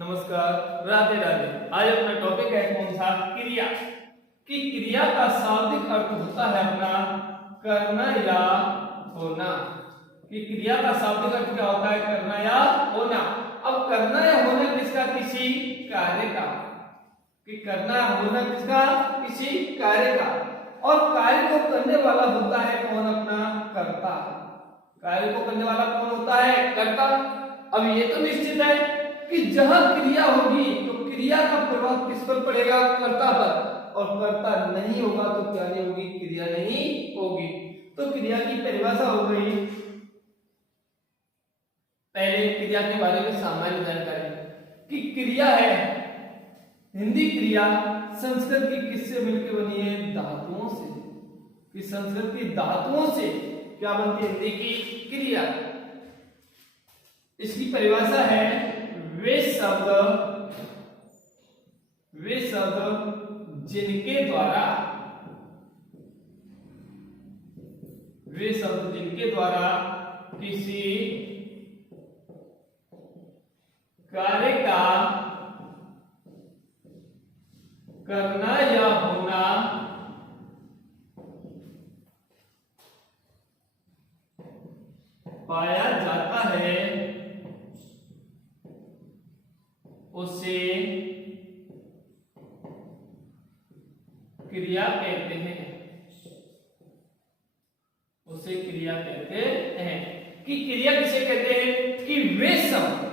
नमस्कार, राधे राधे। आज अपना टॉपिक है कौन सा? क्रिया। कि क्रिया का शाब्दिक अर्थ होता है अपना करना या होना। कि क्रिया का शाब्दिक अर्थ क्या होता है? करना या होना। अब करना या होना किसका? किसी कार्य का। कि करना या होना किसका? किसी कार्य का। और कार्य को करने वाला होता है कौन? अपना कर्ता। कार्य को करने वाला कौन होता है? कर्ता। अब ये तो निश्चित है कि जहां क्रिया होगी तो क्रिया का प्रभाव किस पर पड़ेगा? कर्ता पर। और कर्ता नहीं होगा तो क्या नहीं होगी? क्रिया नहीं होगी। तो क्रिया की परिभाषा हो गई। पहले क्रिया के बारे में सामान्य जानकारी कि क्रिया है हिंदी क्रिया संस्कृत की किससे मिलकर बनी है? धातुओं से। कि संस्कृत की धातुओं से क्या बनती है? हिंदी की क्रिया। इसकी परिभाषा है वे शब्द जिनके द्वारा किसी कार्य का करना या होना पाया जाता है उसे क्रिया कहते हैं। उसे क्रिया कहते हैं। कि क्रिया किसे कहते हैं? कि वे शब्द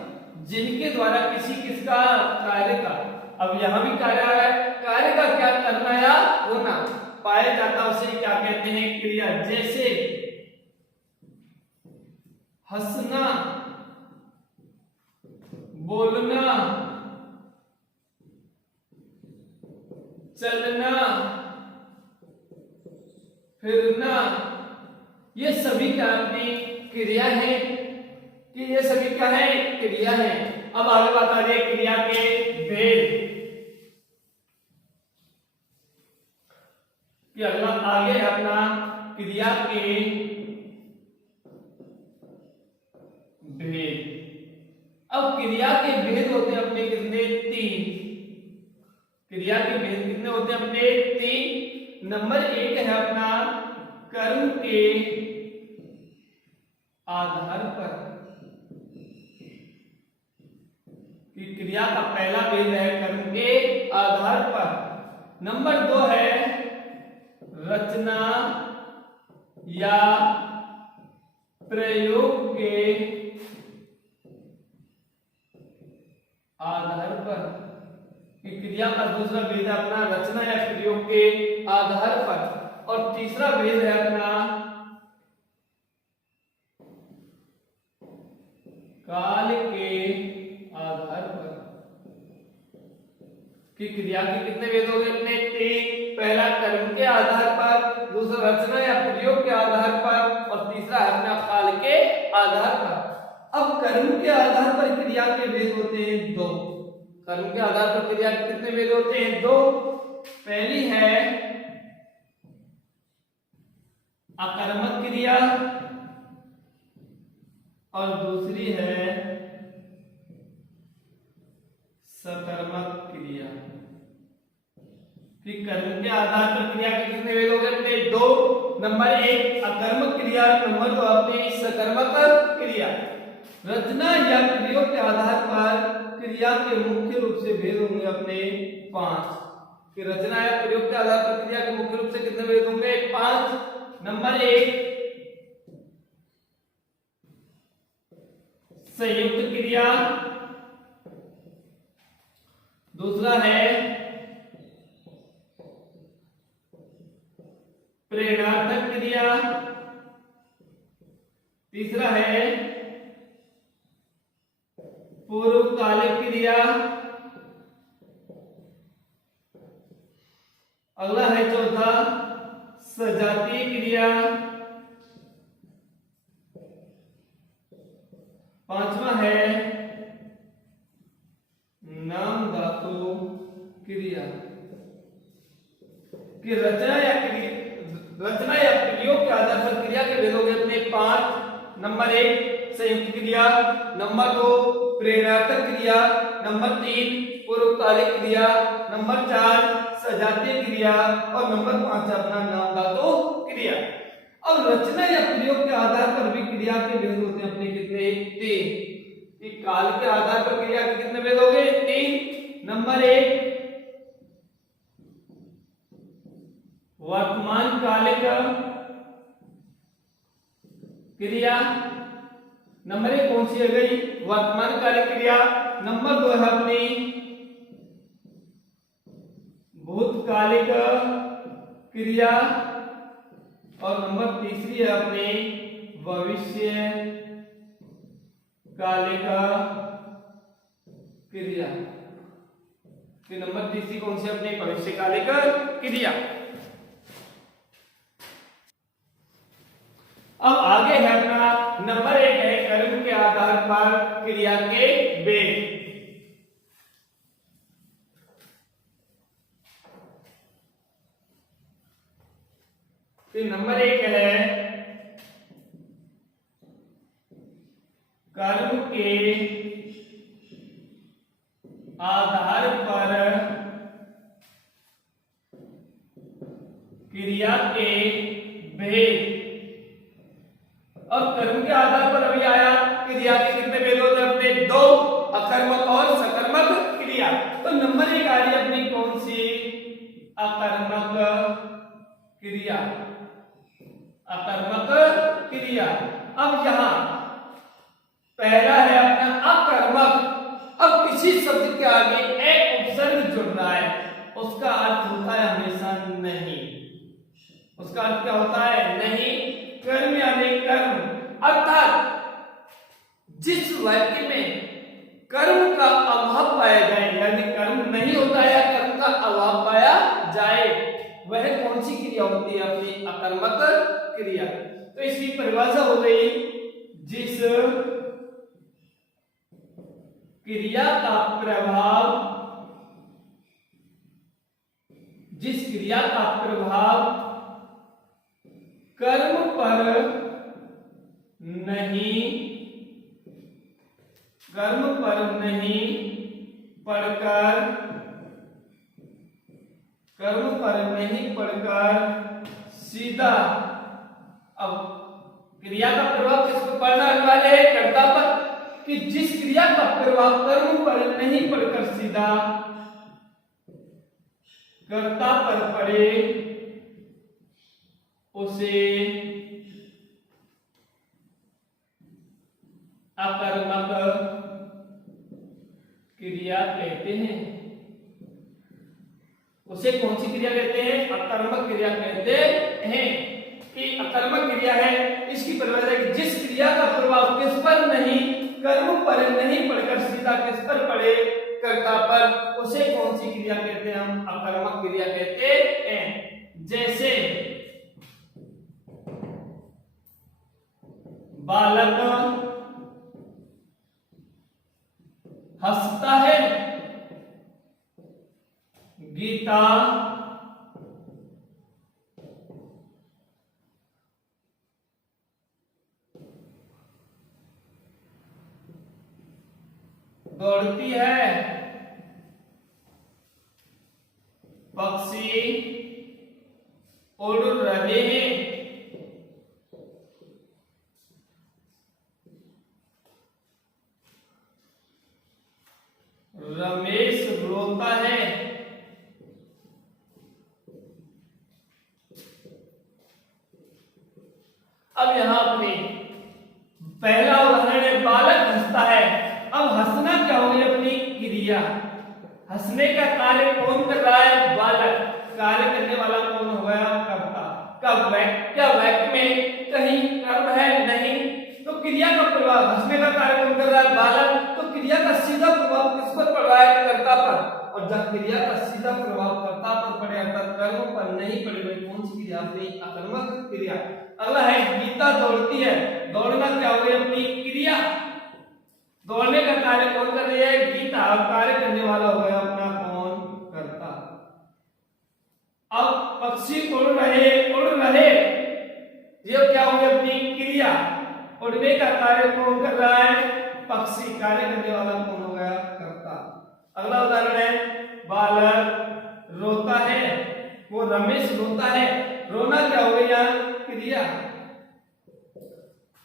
जिनके द्वारा किसका कार्य का, अब यहां भी कार्य आ रहा है, कार्य का क्या करना या होना पाया जाता उसे क्या कहते हैं? क्रिया। जैसे हंसना, बोलना, चलना, फिरना, ये सभी क्या अपनी क्रिया है। कि ये सभी क्या है? क्रिया है। अब आगे बता दिए क्रिया के भेद। कि अगला आगे है अपना क्रिया के भेद। अब क्रिया के भेद होते हैं अपने कितने? 3। क्रिया के भेद कितने होते हैं अपने? 3। नंबर 1 है अपना कर्म के आधार पर। कि क्रिया का पहला भेद है कर्म के आधार पर। नंबर 2 है रचना या प्रयोग के आधार पर। कि क्रिया का दूसरा भेद है अपना रचना या प्रयोग के आधार पर। और तीसरा भेद है अपना काल के आधार पर। कि क्रिया के कितने भेद हो गए अपने? 3। पहला कर्म के आधार पर, दूसरा रचना या प्रयोग के आधार पर, और तीसरा है अपना काल के आधार पर। अब कर्म के आधार पर क्रिया के भेद होते हैं 2। कर्म के आधार पर क्रिया के कितने भेद होते हैं? 2। पहली है अकर्मक क्रिया और दूसरी है सकर्मक क्रिया। कि कर्म के आधार पर क्रिया के कितने भेद हो गए अपने? 2। नंबर 1 अकर्मक क्रिया, नंबर 2 अपने सकर्मक क्रिया। रचना या प्रयोग के आधार पर क्रिया के मुख्य रूप से भेद होंगे अपने 5। कि रचना या प्रयोग के आधार पर क्रिया के मुख्य रूप से कितने भेद होंगे? 5। नंबर 1 संयुक्त क्रिया, दूसरा है प्रेरणात्मक क्रिया, तीसरा है पूर्वकालिक क्रिया, अगला है चौथा सजातीय क्रिया, पांचवा है नाम धातु क्रिया। कि रचना या प्रयोग के आधार पर क्रिया के भेद हो गए अपने 5। नंबर 1 संयुक्त क्रिया, नंबर 2 प्रेरणार्थक क्रिया, नंबर 3 पूर्वकालिक क्रिया, नंबर 4 सजातीय क्रिया और नंबर 5 अपना नाम धातु क्रिया। अब रचना या प्रयोग के आधार पर भी क्रिया के भेद होते हैं अपने कितने? 3। काल के आधार पर क्रिया के कितने भेद हो गए? 3। नंबर 1 वर्तमान कालिक क्रिया। नंबर 1 कौन सी है गई? वर्तमान कालिक क्रिया। नंबर 2 है अपनी भूतकालिक क्रिया और नंबर तीसरी है अपनी भविष्य कालिक क्रिया। फिर नंबर तीसरी कौन सी? अपनी भविष्यकालिक क्रिया। अब आगे है अपना नंबर 1 है कर्म के आधार पर क्रिया के भेद। फिर नंबर 1 है कर्म के आधार पर क्रिया के भेद। और कर्म के आधार पर अभी आया क्रिया के कितने भेद होते हैं अपने? 2, अकर्मक और सकर्मक क्रिया। तो नंबर 1 आ रही है अपनी कौन सी? अकर्मक क्रिया। अकर्मक क्रिया। अब यहां पहला है अपना अकर्मक। अब किसी शब्द के आगे एक उपसर्ग जुड़ रहा है, उसका अर्थ होता है हमेशा नहीं। उसका अर्थ क्या होता है? नहीं। कर्म यानी कर्म, अर्थात जिस वाक्य में कर्म का अभाव पाया जाए, यानी कर्म नहीं होता है या कर्म का अभाव पाया जाए, वह कौन सी क्रिया होती है? अपनी अकर्मक क्रिया। तो इसकी परिभाषा हो गई, जिस क्रिया का प्रभाव कर्म पर नहीं पड़कर सीधा। अब क्रिया का प्रभाव किस पर पड़ने वाले है? कर्ता पर। कि जिस क्रिया का प्रभाव कर्म पर नहीं पड़कर सीधा कर्ता पर पड़े उसे अकर्मक क्रिया कहते हैं। उसे कौन सी क्रिया कहते हैं? अकर्मक क्रिया कहते हैं। कि अकर्मक क्रिया है, इसकी परिभाषा है कि जिस क्रिया का प्रभाव किस पर नहीं, कर्म पर नहीं पड़कर सीधा किस पर पड़े? कर्ता पर। उसे कौन सी क्रिया कहते हैं? हम अकर्मक क्रिया कहते हैं। जैसे बालक हंसता है, गीता दौड़ती है, पक्षी उड़ रहे हैं, रमेश रोता है। अब यहां अपने पहला उदाहरण है, बालक हंसता है। अब हंसना क्या हो गई? अपनी क्रिया। हंसने का कार्य कौन कर रहा है? बालक। कार्य करने वाला कौन हो गया? कर्ता। कब? क्या वाक्य में कहीं कर्म है? नहीं। तो क्रिया का प्रभाव, हंसने का कार्य कौन कर रहा है? बालक। तो क्रिया का सीधा प्रभाव किस पर पड़ रहा है? कर्ता पर। और जब क्रिया का सीधा प्रभाव कर्ता पर पड़े अर्थात कर्म पर नहीं पड़े, वही कौन सी क्रिया? अपनी अकर्मक क्रिया। अगला है गीता दौड़ती है। दौड़ना क्या हो गई? अपनी क्रिया। दौड़ने का कार्य कौन कर रही है? गीता। कार्य करने वाला हो गया अपना कौन? कर्ता। अब पक्षी उड़ रहे, ये क्या हो गई? अपनी क्रिया। उड़ने का कार्य कौन कर रहा है? पक्षी, कार्य करने वाला कौन हो गया? कर्ता। अगला उदाहरण है बालक रोता है, वो रमेश रोता है, रोना क्या हो गया? क्रिया,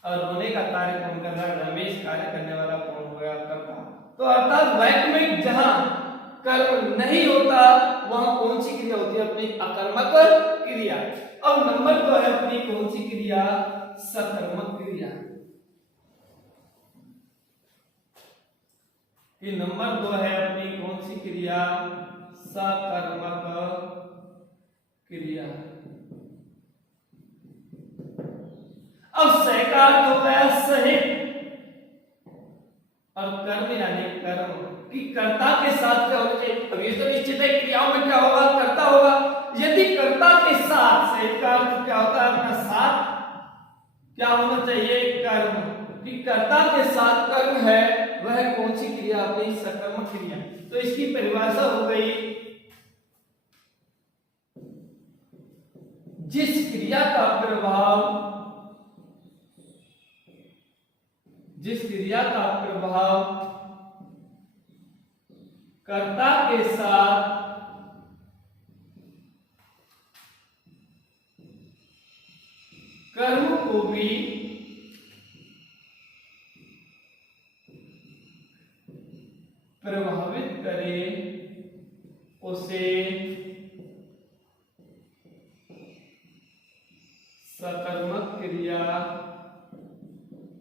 और रोने का कार्य कौन कर रहा है? रमेश, कार्य करने वाला कौन हो गया? कर्ता। तो अर्थात वाक्य में जहां कर्म नहीं होता वहां कौन सी क्रिया होती है? अपनी अकर्मक क्रिया। अब नंबर 2 है अपनी कौन सी क्रिया? सकर्मक क्रिया। कि नंबर 2 है अपनी कौन सी क्रिया? सकर्मक क्रिया। अब सहकार हो गया सहित, और कर्म यानी कर्म कि कर्ता के साथ क्या होना चाहिए? अब ये तो निश्चित है क्रियाओं में क्या होगा? कर्ता होगा। यदि कर्ता के साथ सहकार तो क्या होता है? अपना साथ क्या होना चाहिए? कर्म। कि कर्ता के साथ कर्म है वह कौन सी क्रिया? अपनी सकर्मक क्रिया। तो इसकी परिभाषा हो गई, जिस क्रिया का प्रभाव कर्ता के साथ कर्म को भी प्रभावित करे उसे सकर्मक क्रिया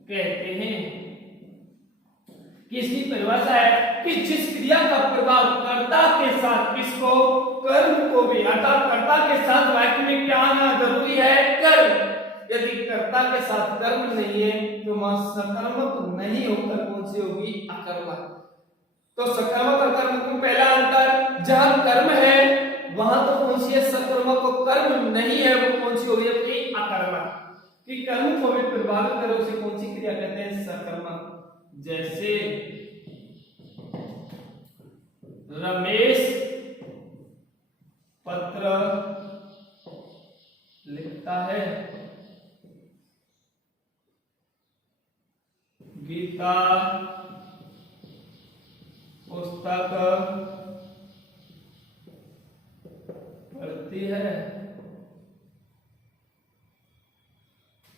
कहते हैं। कि इसकी परिभाषा है कि जिस क्रिया का प्रभाव कर्ता के साथ किसको? कर्म को भी, अर्थात कर्ता के साथ वाक्य में क्या आना जरूरी है? कर्म। यदि कर्ता के साथ कर्म नहीं है तो वह सकर्मक नहीं होकर कौन सी होगी? अकर्मक। तो सकर्मक और कर्मक में पहला अंतर, जहां कर्म है वहां तो कौन सी है? सकर्मक। और कर्म नहीं है वो कौन सी होगी? अपनी अकर्मक। कि कर्म को भी प्रभावित करे उसे कौन सी क्रिया कहते हैं? सकर्मक। जैसे रमेश पत्र लिखता है, गीता पुस्तक पढ़ती है।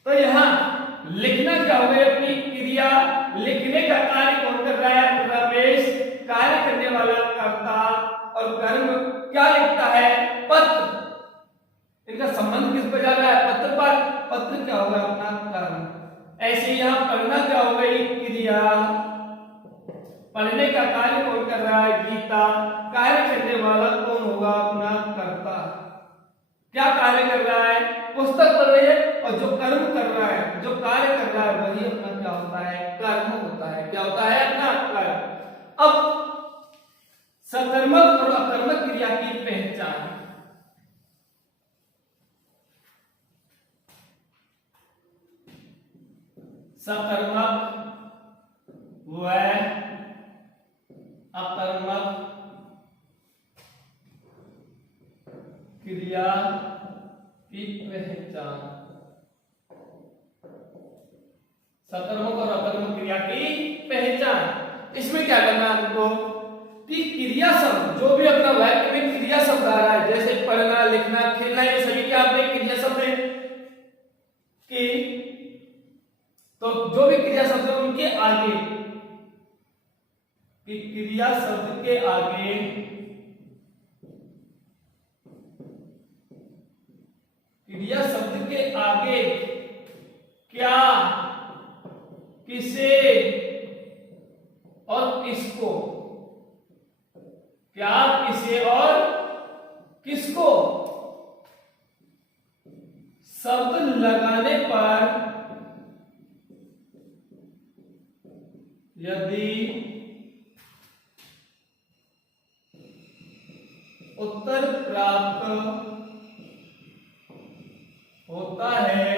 तो यहां लिखना क्या हो गया? अपनी क्रिया। लिखने का कार्य कौन कर रहा है? रमेश, कार्य करने वाला कर्ता, और कर्म क्या लिखता है? पत्र। इनका संबंध किस पर जा रहा है? पत्र पर। पत्र क्या होगा? अपना कर्म। ऐसे यहां पढ़ना क्या हो गई? क्रिया। पढ़ने का कार्य कौन कर रहा है? गीता। कार्य करने वाला कौन होगा? अपना कर्ता। क्या कार्य कर रहा है? पुस्तक पढ़ रही है। और जो कर्म कर रहा है, जो कार्य कर रहा है, वही अपना क्या होता है? कर्म होता है। क्या होता है? अपना कर्म। अब सकर्मक और अकर्मक क्रिया की पहचान। सकर्मक व अकर्मक क्रिया की पहचान। सकर्मक और अकर्मक क्रिया की पहचान। इसमें क्या करना है आपको? कि क्रिया शब्द जो भी अपना वाक्य में क्रिया शब्द आ रहा है, जैसे पढ़ना, लिखना, खेलना, ये सभी क्या अपने क्रिया शब्द है। कि तो जो भी क्रिया शब्द है उनके आगे, कि क्रिया शब्द के आगे क्रिया शब्द के आगे क्या, किसे और किसको, क्या, किसे और किसको शब्द लगाने पर यदि उत्तर प्राप्त होता है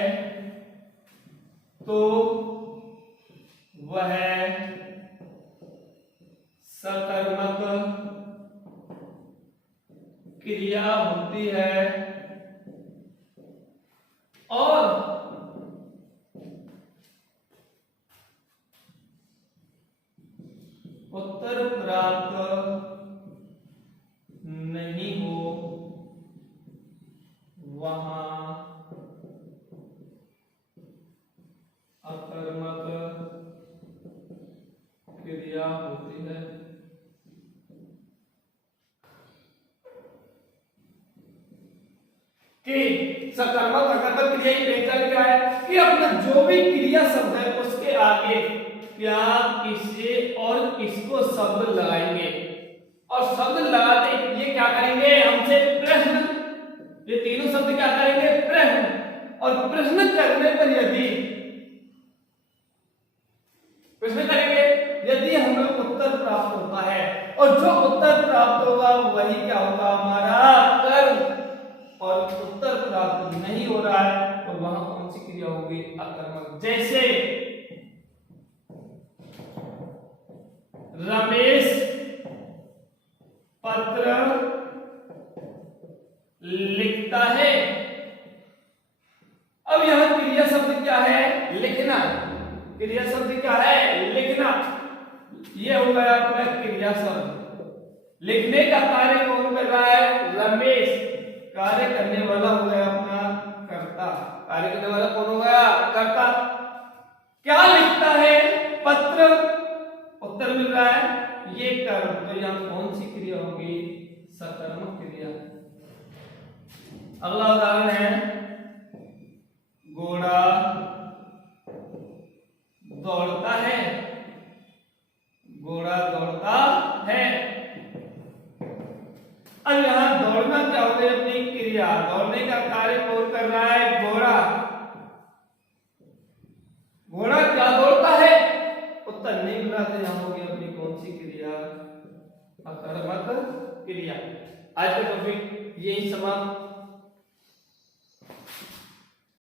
तो वह सकर्मक क्रिया होती है। और उत्तर प्राप्त नहीं हो वहां अकर्मक क्रिया होती है। कि सकर्मक अकर्मक क्रिया की पहचान क्या है कि अपना जो भी क्रिया शब्द है उसके आगे क्या किसे और किसको शब्द लगाएंगे, और शब्द लगाते ये क्या करेंगे हमसे प्रश्न, ये तीनों शब्द क्या करेंगे प्रश्न, और प्रश्न करने पर यदि प्रश्न करेंगे यदि हमें उत्तर प्राप्त होता है, और जो उत्तर प्राप्त होगा वही क्या होगा हमारा कर्म, और उत्तर प्राप्त नहीं हो रहा है तो वहां कौन सी क्रिया होगी अकर्मक। जैसे रमेश पत्र लिखता है। अब यहां क्रिया शब्द क्या है लिखना, क्रिया शब्द क्या है लिखना, ये हो गया अपना क्रिया शब्द। लिखने का कार्य कौन कर रहा है रमेश, कार्य करने वाला हो गया अपना कर्ता, कार्य करने वाला कौन हो गया कर्ता। क्या लिखता है पत्र, उत्तर मिल रहा है ये कर्म, तो यहां कौन सी क्रिया होगी सकर्मक क्रिया। अगला उदाहरण है घोड़ा दौड़ता है, घोड़ा दौड़ता है। अब यहां दौड़ना क्या हो गई अपनी क्रिया, दौड़ने का कार्य कौन कर रहा है घोड़ा, घोड़ा क्या दौड़ता है, उत्तर नहीं मिला तो यहां होगी अपनी कौन सी क्रिया अकर्मक क्रिया। आज का टॉपिक यही समाप्त।